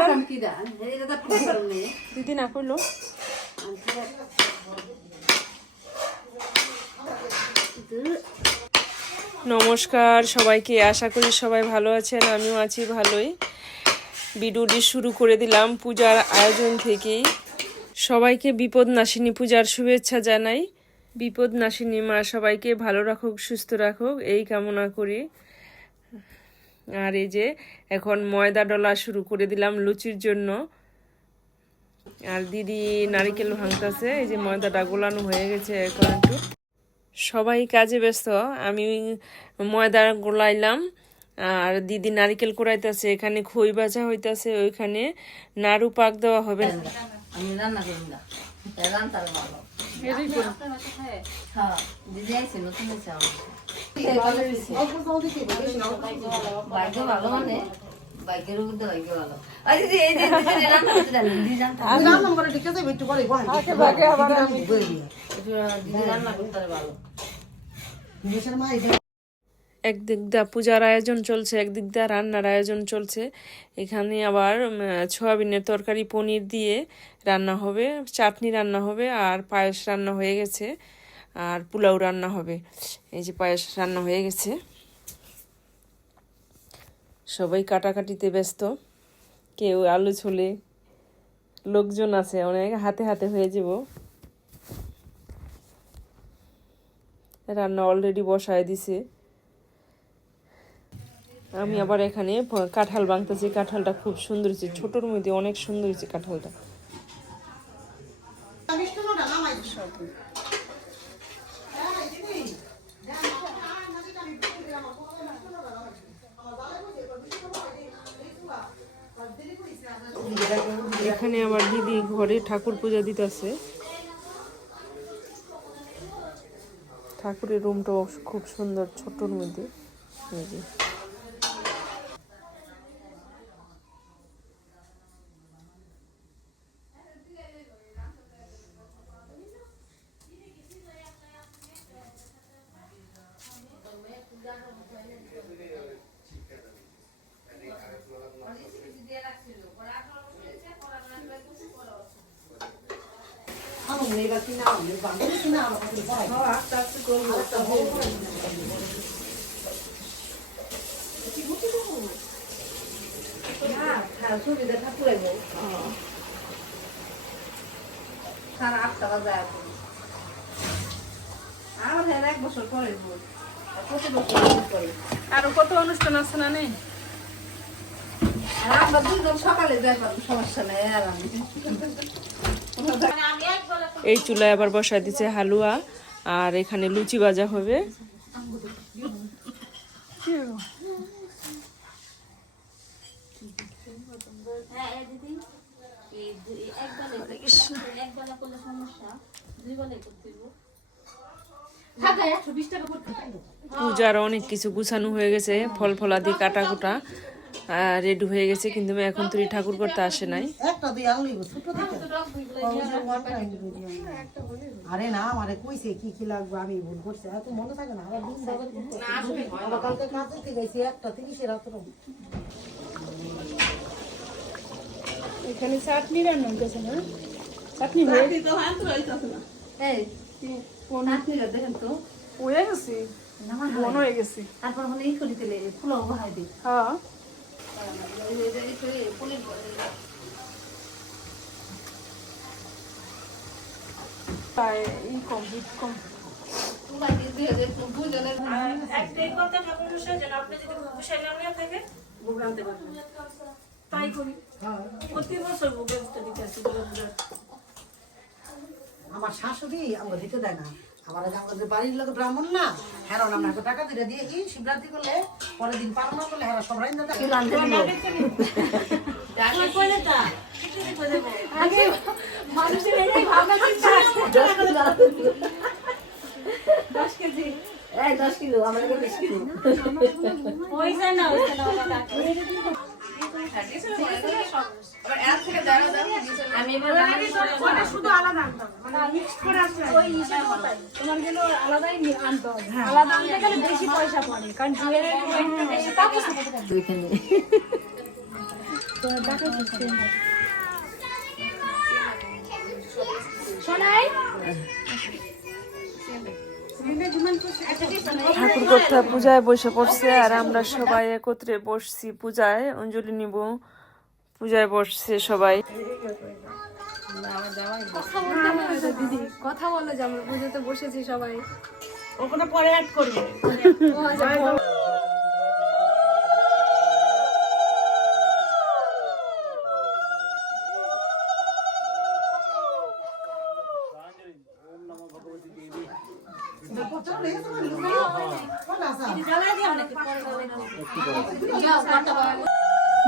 করলেন দিদি না করলো। নমস্কার সবাইকে, আশা করি সবাই ভালো আছেন, আমিও আছি ভালোই। ভিডিওটি শুরু করে দিলাম পূজার আয়োজন থেকেই। সবাইকে বিপদনাশিনী পূজার শুভেচ্ছা জানাই। বিপদনাশিনী মা সবাইকে ভালো রাখুক, সুস্থ রাখুক এই কামনা করি। আর এই যে এখন ময়দা ডলা শুরু করে দিলাম লুচির জন্য। আর দিদি নারিকেল ভাঙতেছে, এই যে ময়দাটা গোলানো হয়ে গেছে। এখন একটু সবাই কাজে ব্যস্ত, আমি ময়দা গোলাইলাম আর দিদি নারিকেল কুড়াইতেছে। এখানে খই ভাজা হইতাছে, ওইখানে নাড়ু পাক দেওয়া হবে। আমি রান্না করি না, রান্নার ভালো। হ্যাঁ দিদি আইছে নতুন ভাগ্য ভালো, মানে ভাগ্যের মধ্যে ভাগ্য ভালো। দিদি এই যে রান্না করতে জানেন, দিদি জানতো রান্না করে ঠিক আছে, একটু পরে দিদি রান্না করতে ভালো। একদিক দা পূজার আয়োজন চলছে, একদিক দা রান্নার আয়োজন চলছে। এখানে আবার সোয়াবিনের তরকারি পনির দিয়ে রান্না হবে, চাটনি রান্না হবে, আর পায়েস রান্না হয়ে গেছে, আর পোলাও রান্না হবে। এই যে পায়েস রান্না হয়ে গেছে। সবাই কাটাকাটিতে ব্যস্ত, কেউ আলু ছোলে, লোকজন আছে অনেক, হাতে হাতে হয়ে যাব। রান্না অলরেডি বসায় দিছে। আমি আবার এখানে কাঁঠাল ভাঙতেছি। কাঁঠালটা খুব সুন্দর হয়েছে, ছোটোর মধ্যে অনেক সুন্দর হয়েছে কাঁঠালটা। এখানে আবার দিদি ঘরে ঠাকুর পূজা দিতেছে। ঠাকুরের রুমটাও খুব সুন্দর, ছোট্টর মধ্যে। এই যে সুবিধা ঠাকুর সারা 8টা বাজে আমার এক বছর পরে প্রতি বছর পরে আরো কত অনুষ্ঠান আছে না নেই? আমরা দুজন সকালে যাই পারবো, সমস্যা নেই। আর আমি এই চুলায় আবার বসায় দিচ্ছে হালুয়া, আর এখানে লুচি ভাজা হবে। পূজার অনেক কিছু গুছানো হয়ে গেছে, ফল ফলাদি কাটা কুটা রেডি হয়ে গেছে, কিন্তু এখন তুই ঠাকুর করতে আসে নাই। আরে না আমারে কইছে কি কি লাগবে, আমি ভুল করছি, এত মনে থাকে না। আবার দিন আবার কালকে কাজ করতে গেছি 1:30 রাত। এখানে চাটনি রান্না হইতেছে না? চাটনি হয়ে তো হাত রইতাছে না। এই কোন হাতনি দেখেন তো হয়ে গেছে, বন হয়ে গেছে। তারপর মানে এই করে দিলে ফুলাও বহাই দিই। হ্যাঁ পনির কমপ্লিট কম। তাই করি প্রতি বছর আমার শাশুড়ি আমাকে দিতে দেয় না। আমাদের বাড়ির লোক ব্রাহ্মণ না, হ্যাঁ আমরা টাকা দিয়ে দিয়ে কি শিবরাত্রি করলে পরের দিন পালন করলে হ্যাঁ সব রাইন দাদা মানুষের 10 কেজি, 10 কিলো, আমার 20 কিলো আমি শুধু আলাদা তোমার জন্য আলাদাই আনতে হবে। আলাদা আনতে গেলে বেশি পয়সা পড়ে, কারণ ঠাকুর কথা পূজায় বসে পড়ছে আর আমরা সবাই একত্রে বসছি পূজায় অঞ্জলি নিব। পূজায় বসছে সবাই। দিদি কথা বলো যে আমরা পুজোতে বসেছি সবাই। ওখানে পরে অ্যাড করবে।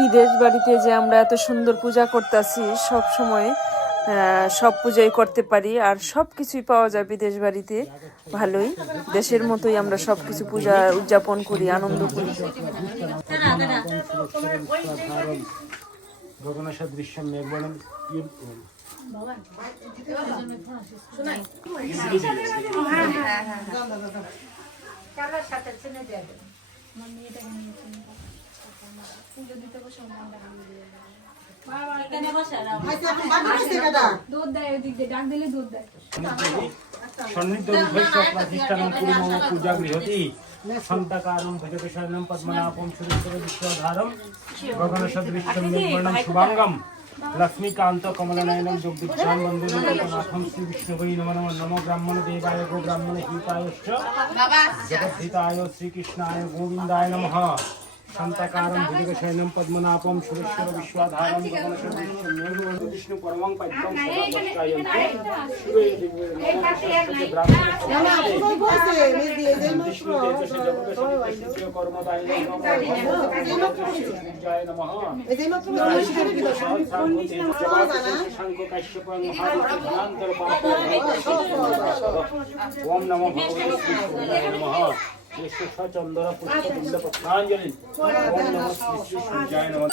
বিদেশ বাড়িতে যে আমরা এত সুন্দর পূজা করতেছি, সব সময় সব পূজাই করতে পারি আর সব কিছুই পাওয়া যায় বিদেশ বাড়িতে। ভালোই, দেশের মতোই আমরা সব কিছু পূজা উদযাপন করি, আনন্দ করি। দুধ দেয় ওই দিক দিয়ে, ডাক দিলে দুধ দেয়। সন্নিধ্য উভয়স্ব প্রাতিষ্ঠানং কুরুমম পূজাগৃহতি সন্তাকারং ভজতে শয়নং পদ্মনাভং সুরেশ্বর বিশ্বধারং গগনসদৃশ্যং নির্মণং শুভাঙ্গম লক্ষ্মীকান্ত কমলনয়নং যোগদীক্ষাং বন্দে লোকনাথং শ্রী বিষ্ণুবৈ নমো নমঃ। নমো ব্রাহ্মণ দেবায় গো ব্রাহ্মণ হিতায়শ্চ জগদ্ধিতায় শ্রীকৃষ্ণায় গোবিন্দায় নমঃ। শান্তাকারং ভুজগে শয়নং পদ্মনাভং সুরেশ্বর বিশ্বধারং গগনসদৃশ্যং নির্মণং বিষ্ণু পরমং পদ্মং সদা পশ্চায়ন্তি শিবে দিব্যে নমঃ ব্রাহ্মণ কর্মদায়িনী নমঃ। ওম নমো ভগবতে শ্রী নমঃ। চন্দন পুষ্প বিল্ল পত্রাঞ্জলি। ওম নমঃ শ্রী সূর্যায় নমঃ।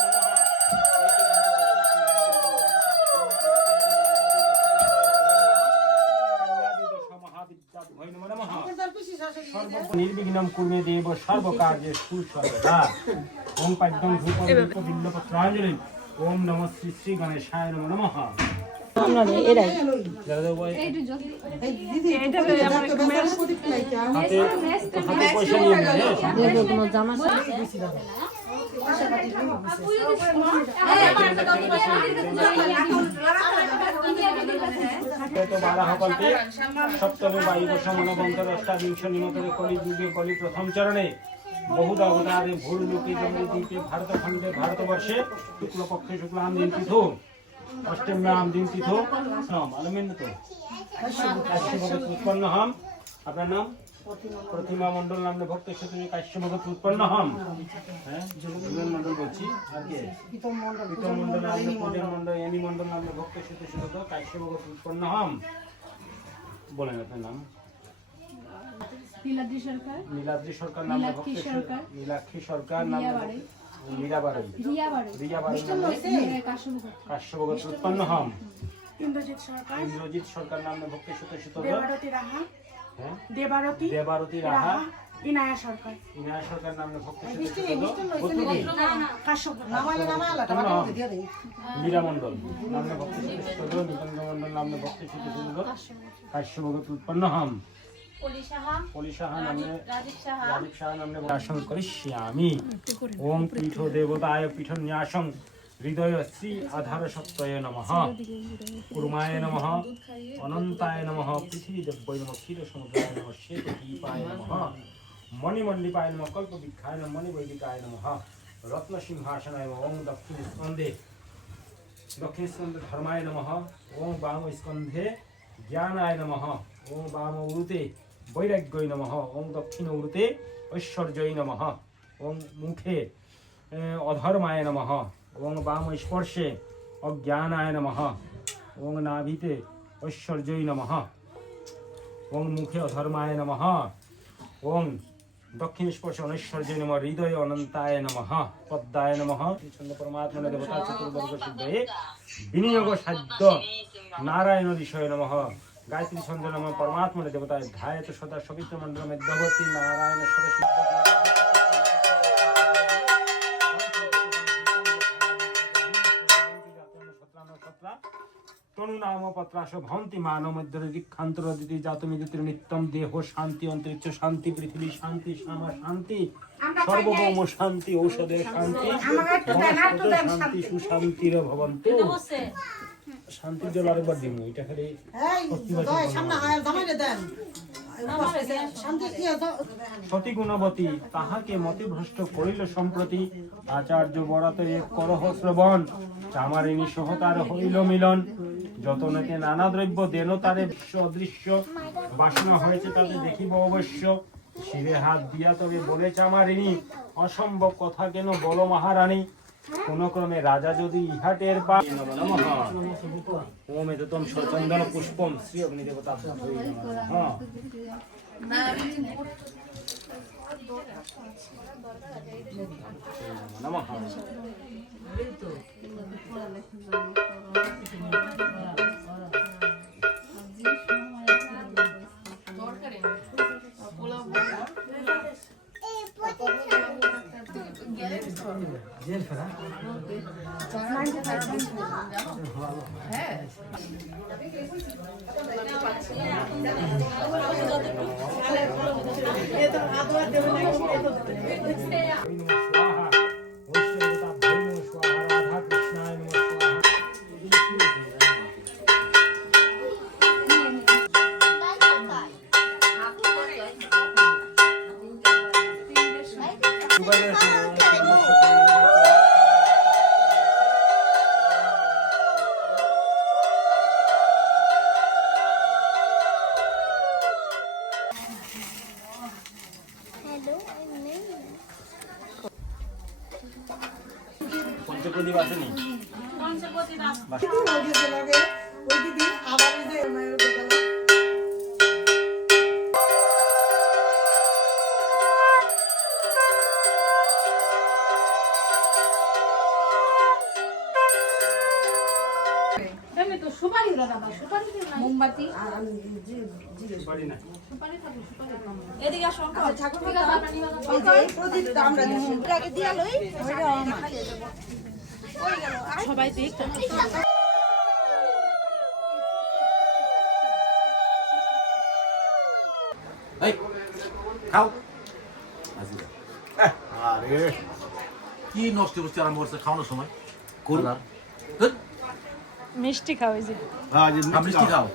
নির্বিঘ্নম কুর্মে দেব সর্বকার্যেষু সর্বদা। ওম পদ্মং ধূপং বিল্ল পত্রাঞ্জলি। ওম নমঃ শ্রী শ্রী গণেশায় নমঃ। হাতে পয়সা নিয়ে বারাহকল্পে সপ্তমে বায়ুবর্ষ মনোবন্তর অষ্টাবিংশ নিমতরে কলি যুগে কলি প্রথম চরণে বহুদা অবতারে ভুল লোকে জম্বুদ্বীপে ভারতখণ্ডে ভারতবর্ষে শুক্লপক্ষে শুক্লাম দিন তিথো অষ্টম্যাম দিন তিথো আলমেন তো কাশ্যভগত উৎপন্ন হম। আপনার নাম? প্রতিমা মন্ডল নামে ভক্ত সাথে কাশ্যভগত উৎপন্ন হম। হ্যাঁ, জুবেন মন্ডল বলছি। আর কে? প্রীতম মন্ডল নামে পূজন মন্ডল, এনি মন্ডল নামে ভক্ত সাথে শুধু কাশ্যভগত উৎপন্ন হম। বলেন আপনার নাম? নীলাদ্রি সরকার। নীলাদ্রি সরকার নামে ভক্ত, নীলাক্ষী সরকার নামে মীরাবাড়ি, রিয়াবাড়ি কাশ্যভগত উৎপন্ন হম। ইন্দ্রজিৎ সরকার নামে ভক্তি সুতো সুতো দেবারতী রাহা ইনায়া সরকার নামে ভক্তি মীরা মন্ডল নামে ভক্তি সুতো নিকন্দ মন্ডল নামে ভক্তি সুতো কাশ্যভগত উৎপন্ন হম। পলিশাহা নামে রাজীব শাহ নামে আসন করিষ্যামি। ওম পীঠ দেবতায় পীঠ ন্যাসং হৃদয় শ্রী আধার সত্যয় নমঃ। কুর্মায় নমঃ, অনন্তায় নমঃ, পৃথিবী দেব্যৈ নমঃ, ক্ষীর সমুদ্রায় নমঃ, শ্বেত দীপায় নমঃ, মণিমণ্ডিপায় নমঃ, কল্পবৃক্ষায় নমঃ, মণিবৈদিকায় নমঃ, রত্নসিংহাসনায় নমঃ। ওম দক্ষিণ স্কন্ধে ধর্মায় নমঃ। ওম বাম স্কন্ধে জ্ঞানায় নমঃ। ওম বাম উরুতে বৈরাগ্যই নমঃ। ওম দক্ষিণ উরুতে ঐশ্বর্যই নমঃ। ওম মুখে অধর্মায় নমঃ। ওম বাম স্পর্শে অজ্ঞানায় নমঃ। ওম নাভিতে ঐশ্বর্যই নমঃ। ওম মুখে অধর্মায় নমঃ। ওম দক্ষিণ স্পর্শে অনৈশ্বর্যই নমঃ। হৃদয়ে অনন্তায় নমঃ। পদ্মায় নমঃ। ছন্দ পরমাত্মনে দেবতা চতুর্বর্গ সিদ্ধয়ে বিনিয়োগ সাধ্য নারায়ণ ঋষয় নমঃ। গায়ত্রী ছন্দ নমঃ পরমাত্মনে দেবতায় ধ্যায়ত সদা সবিত্র মণ্ডল মধ্যবর্তী নারায়ণ সদা বামপত্রাশ ভন্তি মানব মধ্যে ঋক্ষান্তর দিতি জাতমিদিতির নিত্যম দেহ শান্তি অন্তরিক্ষ শান্তি পৃথিবী শান্তি শ্যামা শান্তি সর্বভৌম শান্তি ঔষধের শান্তি বনস্পতির শান্তি সুশান্তির ভবন্তু শান্তির জল আরেকবার দিমু এটা খালি এই সামনে আয় জামাইরে দেন শান্তি কি সতী গুণবতী তাহাকে মতিভ্রষ্ট করিল সম্প্রতি আচার্য বরাতে এক করহ শ্রবণ চামারিণী সহতার হইল মিলন যতনেতে নানা দ্রব্য দেন তারে বিশ্ব অদৃশ্য বাসনা হয়েছে তাদের দেখিব অবশ্য শিরে হাত দিয়া তবে বলে চামারিণী অসম্ভব কথা কেন বলো মহারানী কোন ক্রমে রাজা যদি ইহাটের বা ওম এতম চন্দন পুষ্পম শ্রী অগ্নি দেবতা হ্যাঁ নমঃ स्वाहा स्वाहा राधा कृष्णाय नमः स्वाहा পঞ্চপ্রদীপ আসেনি ওই দিদি আবার ওই যে মোমবাতি পারি না এদিকে আসো প্রদীপটা আমরা সবাই দেখ এই খাও আরে কি নষ্ট করছে আরম্ভ করছে খাওয়ানোর সময় করুন মিষ্টি খাওয়াই যে হ্যাঁ যে মিষ্টি খাও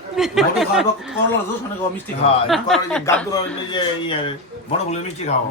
বড় খাওয়া করলা জোস মানে মিষ্টি খাও হ্যাঁ করে যে গাদুর যে ইয়ে বড় বলে মিষ্টি খাও